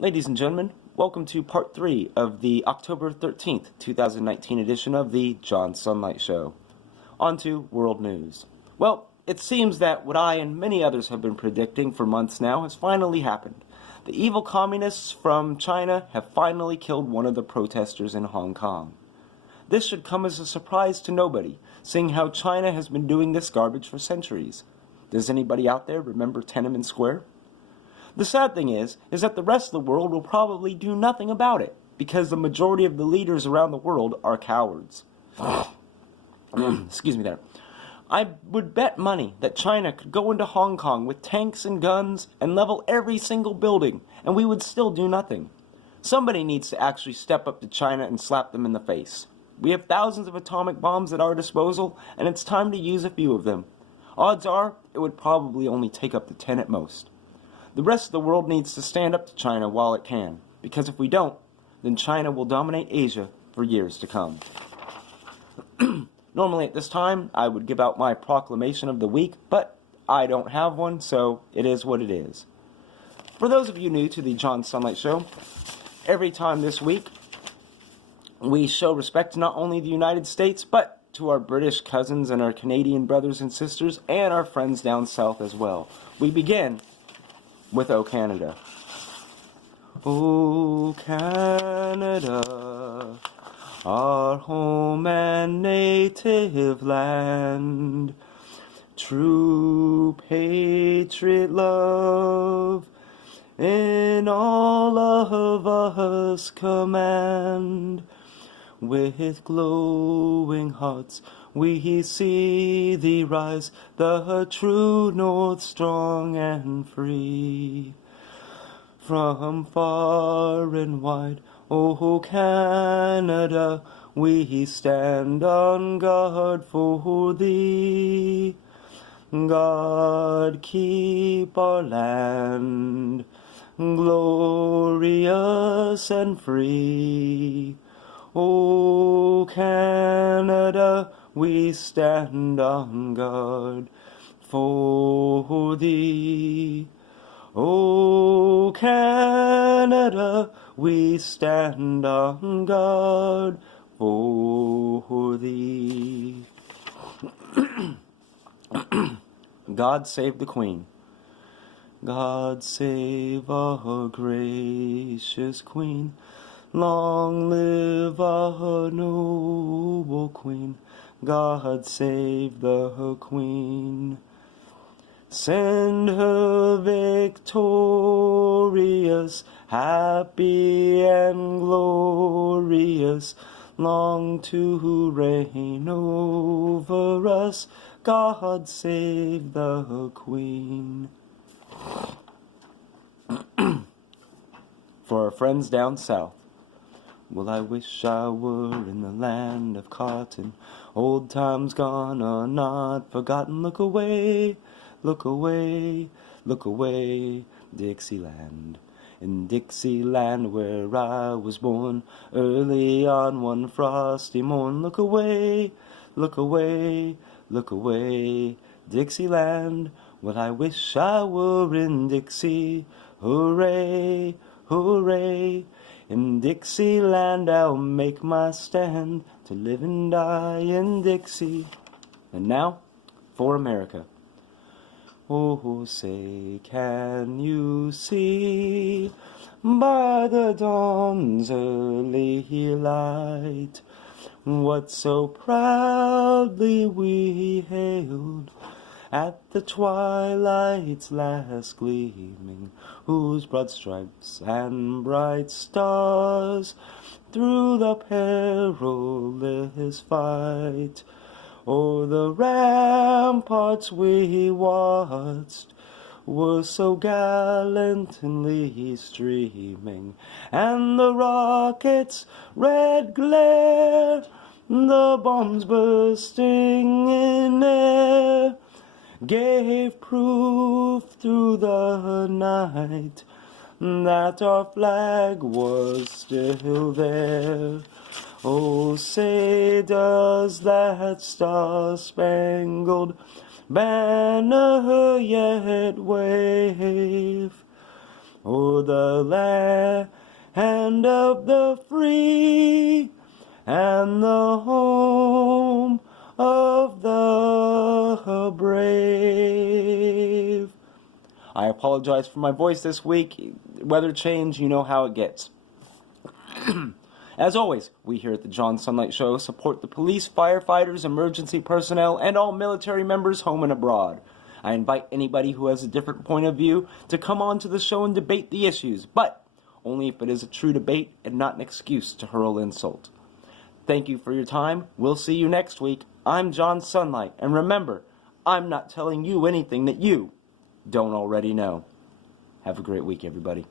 Ladies and gentlemen, welcome to part 3 of the October 13th, 2019 edition of the John Sunlight Show. On to world news. Well, it seems that what I and many others have been predicting for months now has finally happened. The evil communists from China have finally killed one of the protesters in Hong Kong. This should come as a surprise to nobody, seeing how China has been doing this garbage for centuries. Does anybody out there remember Tiananmen Square? The sad thing is that the rest of the world will probably do nothing about it, because the majority of the leaders around the world are cowards. Excuse me there. I would bet money that China could go into Hong Kong with tanks and guns and level every single building, and we would still do nothing. Somebody needs to actually step up to China and slap them in the face. We have thousands of atomic bombs at our disposal, and it's time to use a few of them. Odds are, it would probably only take up to 10 at most. The rest of the world needs to stand up to China while it can, because if we don't, then China will dominate Asia for years to come. Normally at this time, I would give out my proclamation of the week, but I don't have one, so it is what it is. For those of you new to the John Sunlight Show, every time this week, we show respect to not only the United States, but to our British cousins and our Canadian brothers and sisters, and our friends down south as well. We begin with O Canada. O Canada, our home and native land, true patriot love in all of us command. With glowing hearts we see thee rise, the true north strong and free. From far and wide, O Canada, we stand on guard for thee. God keep our land glorious and free. O Canada, we stand on guard for thee. O Canada, we stand on guard for thee. God save the Queen. God save our gracious Queen. Long live our noble Queen. God save the Queen. Send her victorious, happy and glorious, long to reign over us. God save the Queen. For our friends down south, well, I wish I were in the land of cotton. Old times gone are not forgotten. Look away, look away, look away, Dixieland. In Dixieland where I was born, early on one frosty morn. Look away, look away, look away, Dixieland. Well, I wish I were in Dixie. Hooray, hooray. In Dixieland I'll make my stand, to live and die in Dixie. And now, for America. Oh, say, can you see, by the dawn's early light, what so proudly we hailed at the twilight's last gleaming, whose broad stripes and bright stars through the perilous fight o'er the ramparts we watched were so gallantly streaming, and the rockets' red glare, the bombs bursting in air, gave proof through the night that our flag was still there. Oh, say does that star-spangled banner yet wave Oh, the land of the free and the home of the brave. I apologize for my voice this week. Weather change, you know how it gets. As always, we here at the John Sunlight Show support the police, firefighters, emergency personnel, and all military members home and abroad. I invite anybody who has a different point of view to come on to the show and debate the issues, but only if it is a true debate and not an excuse to hurl insult. Thank you for your time. We'll see you next week. I'm John Sunlight, and remember, I'm not telling you anything that you don't already know. Have a great week, everybody.